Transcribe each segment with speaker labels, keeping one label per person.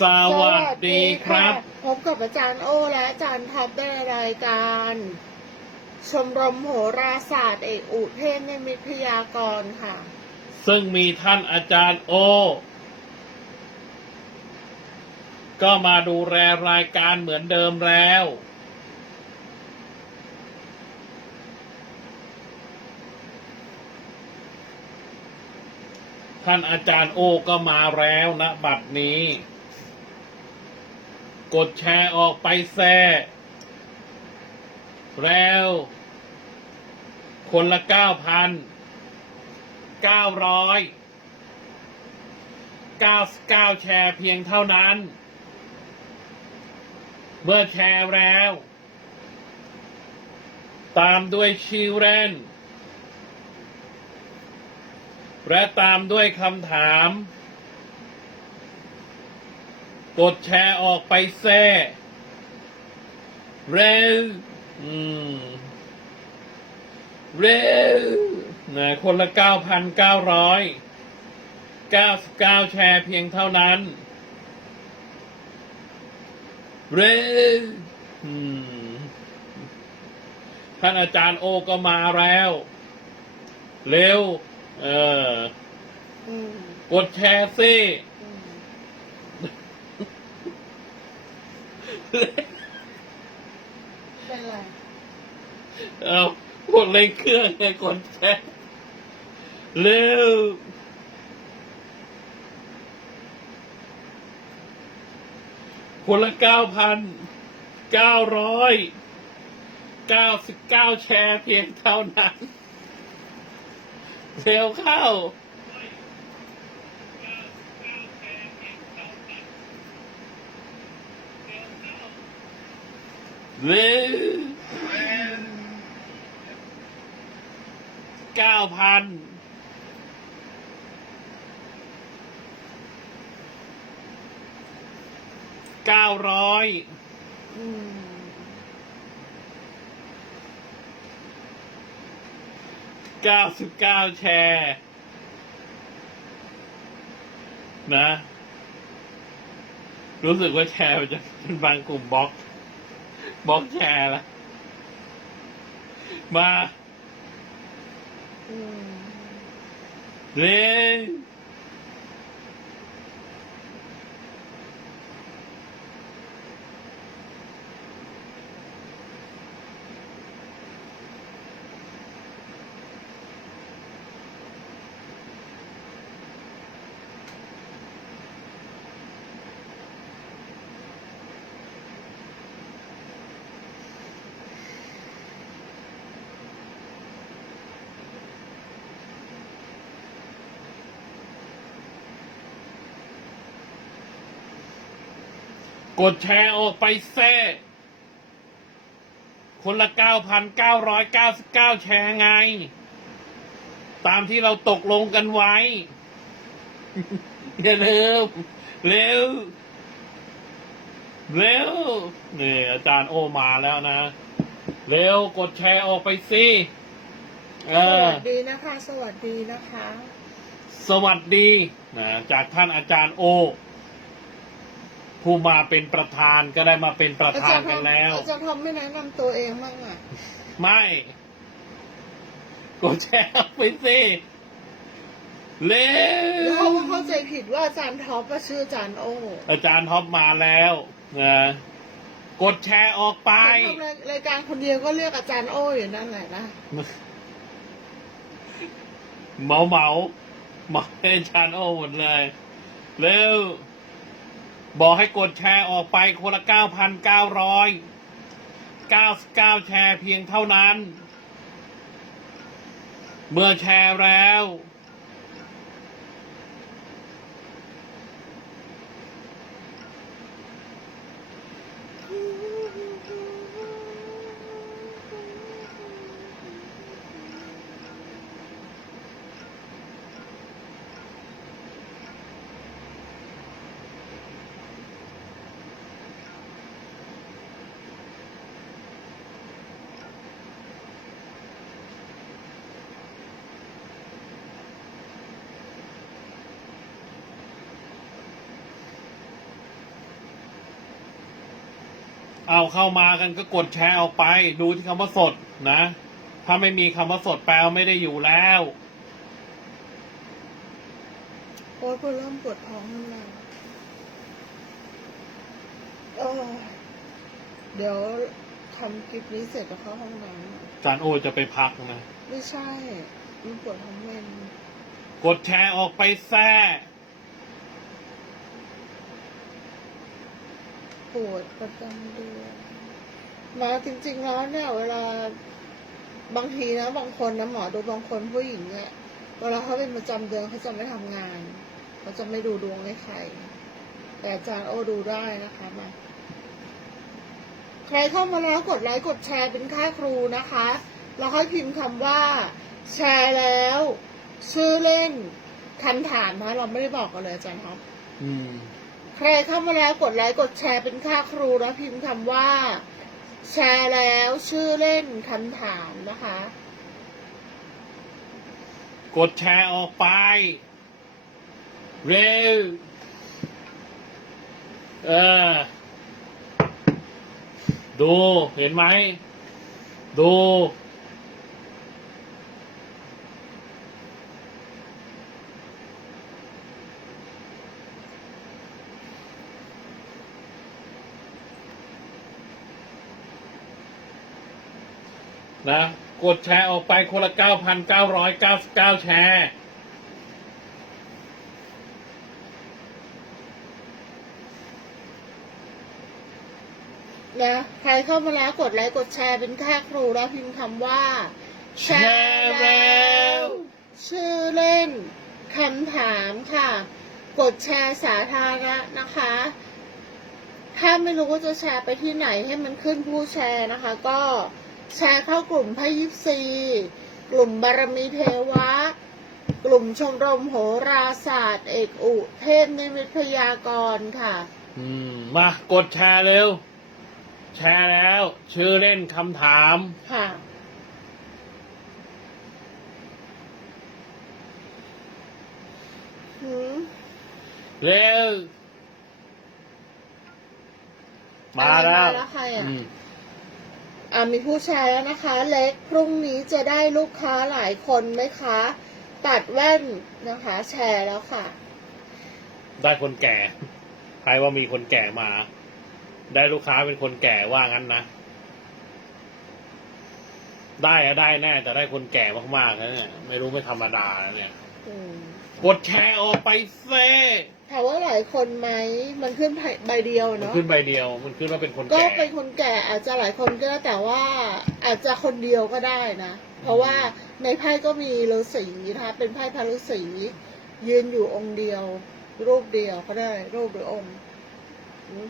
Speaker 1: สวัสดีครับ
Speaker 2: พบกับอาจารย์โอและอาจารย์ท็อปในรายการ ชมรมโหราศาสตร์เอกอุเทศในมิตรพยากรณ์ค่ะ
Speaker 1: ซึ่งมีท่านอาจารย์โอ ก็มาดูแลรายการเหมือนเดิมแล้ว ท่านอาจารย์โอก็มาแล้วนะบัดนี้ กดแชร์ออกไปแซ่แล้ว คนละเก้าพันเก้าร้อยเก้าเก้าแชร์เพียงเท่านั้น เมื่อแชร์แล้ว ตามด้วยชื่อเล่นและตามด้วยคำถาม กดแชร์ออกไปแซ่เร็วอืมเร็วนะคนละ 9,999 แชร์เพียงเท่านั้น เร็วอืมท่านอาจารย์โอก็มาแล้ว เร็ว เออ
Speaker 2: อืม
Speaker 1: กดแชร์สิ
Speaker 2: อืม เป็นไร
Speaker 1: เอากดเล่นเครื่องไงกดแชร์เร็วคนละเก้าพันเก้าร้อยเก้าสิบเก้าแชร์เพียงเท่านั้นเร็วเข้า เร็วเก้าพันเก้าร้อยเก้าสิบเก้าแชร์ นะ รู้สึกว่าแชร์มันจะเป็นบางกลุ่มบล็อก บล็อกแชร์ละมา
Speaker 2: อืม
Speaker 1: เร็ว กดแชร์ออกไปแซ่คนละ 9,999 แชร์ไง ตามที่เราตกลงกันไว้ อย่าลืมเร็ว เร็ว นี่ อาจารย์โอมาแล้วนะ เร็วกดแชร์ออกไปสิเอ
Speaker 2: ส
Speaker 1: อ
Speaker 2: วัสดีนะคะ สวัสดีนะคะ
Speaker 1: สวัสดีนะจากท่านอาจารย์โอ ผู้มาเป็นประธานก็ได้มาเป็นประ
Speaker 2: อา
Speaker 1: ธา
Speaker 2: จานรย์ท
Speaker 1: กั
Speaker 2: อนม
Speaker 1: แล้ว
Speaker 2: อาจารย์ทอมไม่แนะนำตัวเองบ้างอะ
Speaker 1: ไม่กดแชร์ออกไปสิเร็
Speaker 2: แล้ว
Speaker 1: ว
Speaker 2: เขาก็เข้าใจผิดว่าอาจารย์ท็อปว่าชื่ออาจารย์โอ
Speaker 1: อาจารย์ท็อปมาแล้วนะกดแชร์ออกไป
Speaker 2: ทำรายการคนเดียวก็เรียกอาจารย์โออยู่นั่นแหละนะ
Speaker 1: เหมาเหมาเหมาให้อาจารย์โอหมดเลย เร็ว บอกให้กดแชร์ออกไปคนละเก้าพันเก้าร้อยเก้าเก้าแชร์เพียงเท่านั้น เมื่อแชร์แล้ว เอาเข้ามากันก็กดแชร์ออกไป ดูที่คำว่าสดนะ ถ้าไม่มีคำว่าสดแปลว่าไม่ได้อยู่แล้ว
Speaker 2: โอ๊ยพอเริ่มปวดท้องขึ้นมาโอ้ยเดี๋ยวทำคลิปนี้เสร็จแล้วเข้าห้องน้
Speaker 1: จานโอจะไปพักนะำ
Speaker 2: ไม่ใช่มันปวดท้องเมน
Speaker 1: กดแชร์ออกไปแซ่
Speaker 2: ปวดประจำเดือนมาจริงๆแล้วเนี่ย เวลาบางทีนะบางคนนะหมอดูบางคนผู้หญิงเนี่ยเวลาเขาเป็นประจำเดือนเขาจะไม่ทำงานเขาจะไม่ดูดวงให้ใคร แต่อาจารย์โอดูได้นะคะมาใครเข้ามาแล้วกดไลค์กดแชร์เป็นค่าครูนะคะ แล้วค่อยพิมพ์คำว่า แชร์แล้ว ชื่อเล่นคำถามนะเราไม่ได้บอกกันเลยอาจารย์ครับ
Speaker 1: อืม
Speaker 2: ใครเข้ามาแล้วกดไลค์กดแชร์เป็นค่าครูแล้วพิมพ์คำว่า แชร์แล้วชื่อเล่นคำถามนะคะ
Speaker 1: กดแชร์ออกไป เร็ว เออ ดู เห็นไหม ดู นะ กดแชร์ออกไปคนละ9,999แชร์
Speaker 2: นะใครเข้ามาแล้วกดไลค์กดแชร์เป็นค่าครูแล้วพิมพ์คำว่า
Speaker 1: แชร์แล้ว
Speaker 2: ชื่อเล่นคำถามค่ะ กดแชร์สาธารณะนะคะ ถ้าไม่รู้ว่าจะแชร์ไปที่ไหนให้มันขึ้นผู้แชร์นะคะ ก็ แชร์เข้ากลุ่มพยิปซีกลุ่มบารมีเทวะ กลุ่มชมรมโหราศาสตร์ เอกอุเทพนิมิตพยากรณ์ค่ะ
Speaker 1: อืม มากดแชร์เร็ว แชร์แล้ว ชื่อเล่นคำถาม
Speaker 2: ค่ะ หืม
Speaker 1: เร็ว มาแล้ว
Speaker 2: มาแล้วใครอะ
Speaker 1: อืม
Speaker 2: อ่า มีผู้แชร์แล้วนะคะ เล็กพรุ่งนี้จะได้ลูกค้าหลายคนไหมคะ ตัดแว่นนะคะ แชร์แล้วค่ะ
Speaker 1: ได้คนแก่ใครว่ามีคนแก่มา ได้ลูกค้าเป็นคนแก่ว่างั้นนะ ได้อะได้แน่แต่ได้คนแก่มากๆนะเนี่ยไม่รู้ไม่ธรรมดานะเนี่ย
Speaker 2: อืม
Speaker 1: กดแชร์ออกไปเซ่
Speaker 2: ถามว่าหลายคนไหมมันขึ้นใบเดียว
Speaker 1: มัน
Speaker 2: เนาะ
Speaker 1: ขึ้นใบเดียว มันขึ้นว่าเป็นคน
Speaker 2: ก็
Speaker 1: แก่
Speaker 2: เป็นคนแก่อาจจะหลายคนก็ได้แต่ว่าอาจจะคนเดียวก็ได้นะ เพราะว่าในไพ่ก็มีฤาษีนะคะเป็นไพ่พระฤาษียืนอยู่องค์เดียว รูปเดียวก็ได้ รูปหรือองค์อืม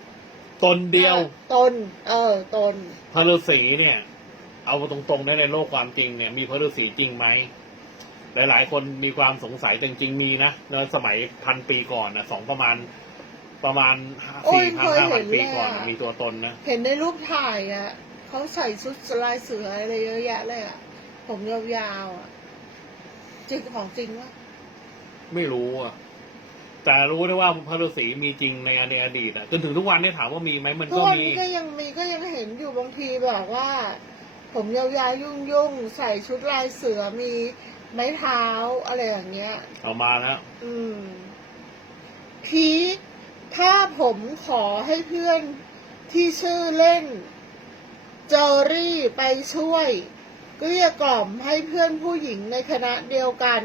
Speaker 1: ตนเดียว
Speaker 2: ตน เออตน
Speaker 1: พระฤาษีเนี่ย เอาตรงๆได้ในโลกความจริงเนี่ย มีพระฤาษีจริงไหม หลาย ๆ คนมีความสงสัยแต่จริงๆมีนะในสมัยพันปีก่อนนะสองประมาณประมาณ
Speaker 2: โอ้ย
Speaker 1: สี่พัน
Speaker 2: เคย
Speaker 1: ห้า
Speaker 2: เห็
Speaker 1: พัน
Speaker 2: น
Speaker 1: ปี
Speaker 2: เลย
Speaker 1: ก่อน
Speaker 2: อะ
Speaker 1: มีตัวตนนะ
Speaker 2: เห็นในรูปถ่ายอะเขาใส่ชุดลายเสืออะไรเยอะแยะเลยอะ ผมยาวๆอะจริงของจริงวะ
Speaker 1: ไม่รู้อะแต่รู้ได้ว่าพระฤาษีมีจริงในในอดีตอะจนถึงทุกวันนี้ถามว่ามีไหมมัน
Speaker 2: ทุก
Speaker 1: ก็
Speaker 2: วัน
Speaker 1: มี
Speaker 2: นี้ก็ยังมีก็ยังเห็นอยู่บางทีแบบว่า ผมยาวๆยุ่งๆใส่ชุดลายเสือมี ไม้เท้าอะไรอย่างเงี้ย
Speaker 1: เอามาแล้ว
Speaker 2: อืม พีคถ้าผมขอให้เพื่อนที่ชื่อเล่น เจอรี่ไปช่วยเกลี้ยกล่อมให้เพื่อนผู้หญิงในคณะเดียวกัน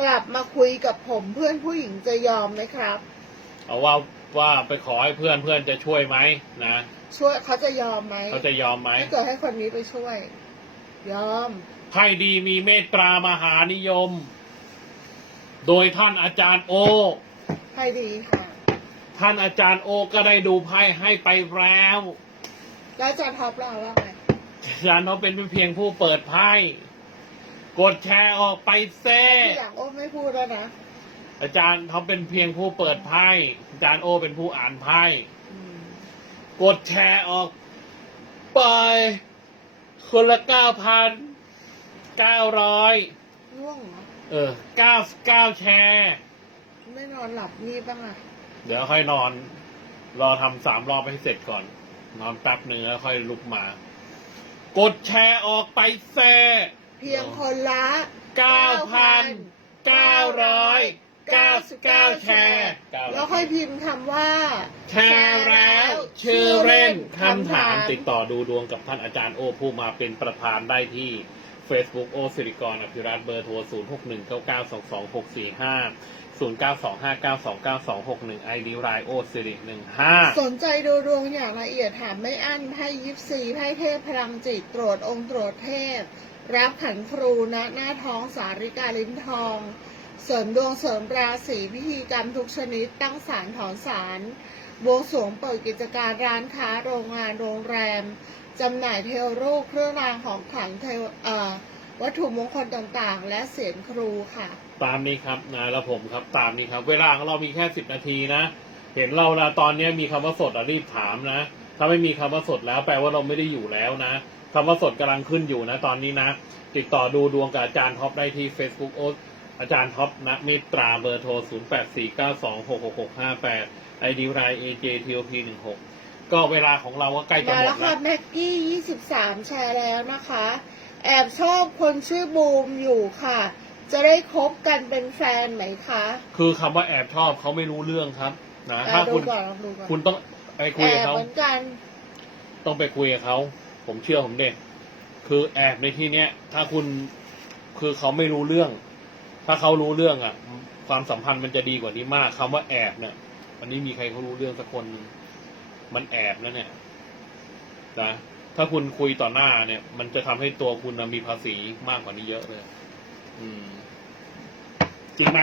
Speaker 2: กลับมาคุยกับผมเพื่อนผู้หญิงจะยอมไหมครับ
Speaker 1: เอาว่าว่าไปขอให้เพื่อนเพื่อนจะช่วยไหมนะ
Speaker 2: ช่วยเขาจะยอมไหม
Speaker 1: เขาจะยอมไหม
Speaker 2: ถ้าเกิดให้คนนี้ไปช่วย ยอม
Speaker 1: ไพ่ดีมีเมตตามหานิยม โดยท่านอาจารย์โอ
Speaker 2: ให้ดีค่ะ
Speaker 1: ท่านอาจารย์โอก็ได้ดูไพ่ให้ไปแล้ว
Speaker 2: แล้วอาจารย์ท็อปเราว่าไง
Speaker 1: อาจารย์เขาเป็นเพียงผู้เปิดไพ่กดแชร์ออกไปเซ่
Speaker 2: ที่อย่างโอ้ไม่พูดแล้วนะ
Speaker 1: อาจารย์เขาเป็นเพียงผู้เปิดไพ่อาจารย์โอเป็นผู้อ่านไพ่
Speaker 2: อืม
Speaker 1: กดแชร์ออกไป คนละเก้าพันเก้าร้อย
Speaker 2: ง่วงเหรอ
Speaker 1: เออเก้าเก้าแชร์
Speaker 2: ไม่นอนหลับนี่บ้างอะ
Speaker 1: เดี๋ยวค่อยนอน รอทำสามรอบให้เสร็จก่อน
Speaker 2: อ
Speaker 1: นอนแป๊บหนึ่งแล้วค่อยลุกมา กดแชร์ออกไปแซ่
Speaker 2: เพียงคนละ
Speaker 1: 9,999 แชร์
Speaker 2: แล้วค่อยพิมพ์คำว่า
Speaker 1: แชร์แล้วชื่อเล่นคำถามติดต่อดูดวงกับท่านอาจารย์โอผู้มาเป็นประธานได้ที่ Facebook โอสิริกรอภิรัตน์เบอร์โทร 0 6 1 9 9 2 2 6 4 5 0 9 2 5 9 2 9 2 6 1 ID รายโอสิริ15
Speaker 2: สนใจดูดวงอย่างละเอียดถามไม่อั้นไพ่ยิปซีไพ่เทพพลังจิตตรวจองค์ตรวจเทพ รับขันครูณหน้าท้องสาริกาลิ้นทอง เสริมดวงเสริมราศีพิธีกรรมทุกชนิด ตั้งศาลถอนศาลบวงสรวงเปิดกิจการร้านค้าโรงงานโรงแรมจำหน่ายเทวรูปเครื่องรางของขลังเทววัตถุมงคลต่างๆ และเสียงครูค่ะ
Speaker 1: ตามนี้ครับนะแล้วผมครับตามนี้ครับ เวลาของเรามีแค่สิบนาทีนะ เห็นเราละตอนนี้มีคำว่าสดรีบถามนะ ถ้าไม่มีคำว่าสดแล้วแปลว่าเราไม่ได้อยู่แล้วนะคำว่าสดกำลังขึ้นอยู่นะ ตอนนี้นะ ติดต่อดูดวงกับอาจารย์ท็อปได้ที่ Facebook โอ อาจารย์ท็อปนะมิตราเบอร์โทร 0 8 4 9 2 6 6 6 5 8 ID ราย AJTOP 1 6 ก็เวลาของเราก็ใกล้จะ
Speaker 2: มา
Speaker 1: หม
Speaker 2: แล้
Speaker 1: ด
Speaker 2: ว
Speaker 1: แล้
Speaker 2: ค่ะ
Speaker 1: ว
Speaker 2: แม็กกี้23แชร์แล้วนะคะ แอบชอบคนชื่อบูมอยู่ค่ะ จะได้คบกันเป็นแฟนไหมคะ
Speaker 1: คือคำว่าแอบชอบเขาไม่รู้เรื่องครับนะ
Speaker 2: อะ
Speaker 1: ถ้า
Speaker 2: ดู
Speaker 1: คุณ
Speaker 2: ก่อนลองดูก่อน
Speaker 1: คุณต้องไปคุ
Speaker 2: แอย
Speaker 1: กับบเขา
Speaker 2: เหมือนกัน
Speaker 1: ต้องไปคุยกับเขา ผมเชื่อผมเด็คือแอบในที่เนี้ย ถ้าคุณคือเขาไม่รู้เรื่อง ถ้าเขารู้เรื่องอะ ความสัมพันธ์มันจะดีกว่านี้มากคำว่าแอบเนี่ยมันไม่มีใครเขารู้เรื่องสักคนหนึ่งมันแอบนะเนี่ยนะถ้าคุณคุยต่อหน้าเนี่ย มันจะทำให้ตัวคุณน่ะมีภาษีมากกว่านี้เยอะเลย อืมจริงไหม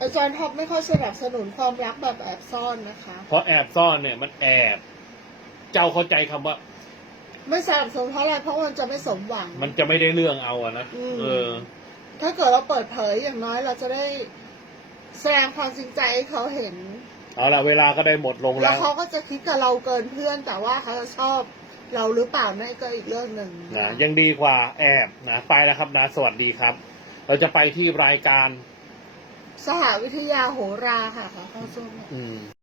Speaker 2: อาจารย์ท็อปไม่ค่อยสนับสนุนความรักแบบแอบซ่อนนะคะ
Speaker 1: เพราะแอบซ่อนเนี่ย มันแอบ เจ้าเข้าใจคำว่า
Speaker 2: ไม่สนับสนุนเพราะอะไรเพราะมันจะไม่สมหวัง
Speaker 1: มันจะไม่ได้เรื่องเอาอะนะ
Speaker 2: อืม
Speaker 1: เออ
Speaker 2: ถ้าเกิดเราเปิดเผยอย่างน้อยเราจะได้แสดงความจริงใจให้เขาเห็น
Speaker 1: เอาละเวลาก็ได้หมดลง
Speaker 2: แล้
Speaker 1: แล้วว
Speaker 2: เขาก็จะคิดกับเราเกินเพื่อน แต่ว่าเขาจะชอบเราหรือเปล่านั่นก็อีกเรื่องหนึ่ง
Speaker 1: นะยังดีกว่าแอบนะไปแล้วครับนะสวัสดีครับ เราจะไปที่รายการ
Speaker 2: สหวิทยาโหราค่ะขอเข้าช่วง
Speaker 1: อืม